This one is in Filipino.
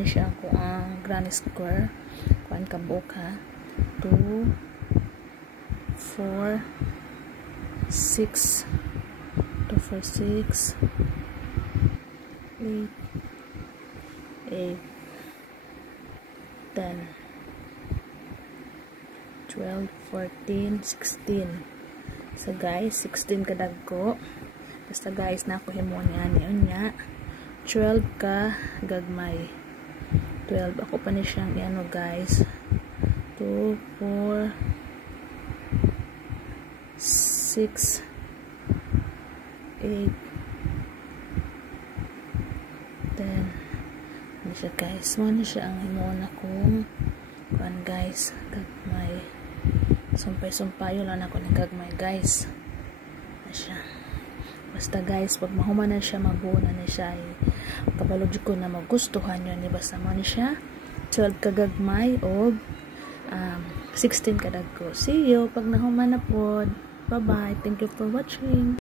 Siya ako ang granny square kuan ka buka 2 4 6 2 4 6 8 8 10 12 14 16 so guys 16 ka dagko basta guys na ako himo niya 12 ka gagmay 12 ako pa ni siyang ano guys 2 4 6 8 10 ano siya guys mo na siya ang himon akong kuan guys gagmay sumpay-sumpayo lang ako ng gagmay guys na siya basta guys pag mahuman na siya mabuna na siya kabalog ko na magustuhan nyo ni basta mo ni siya 12 kagagmay o 16 kadagko. See you pag nahuman na po. Bye bye, thank you for watching.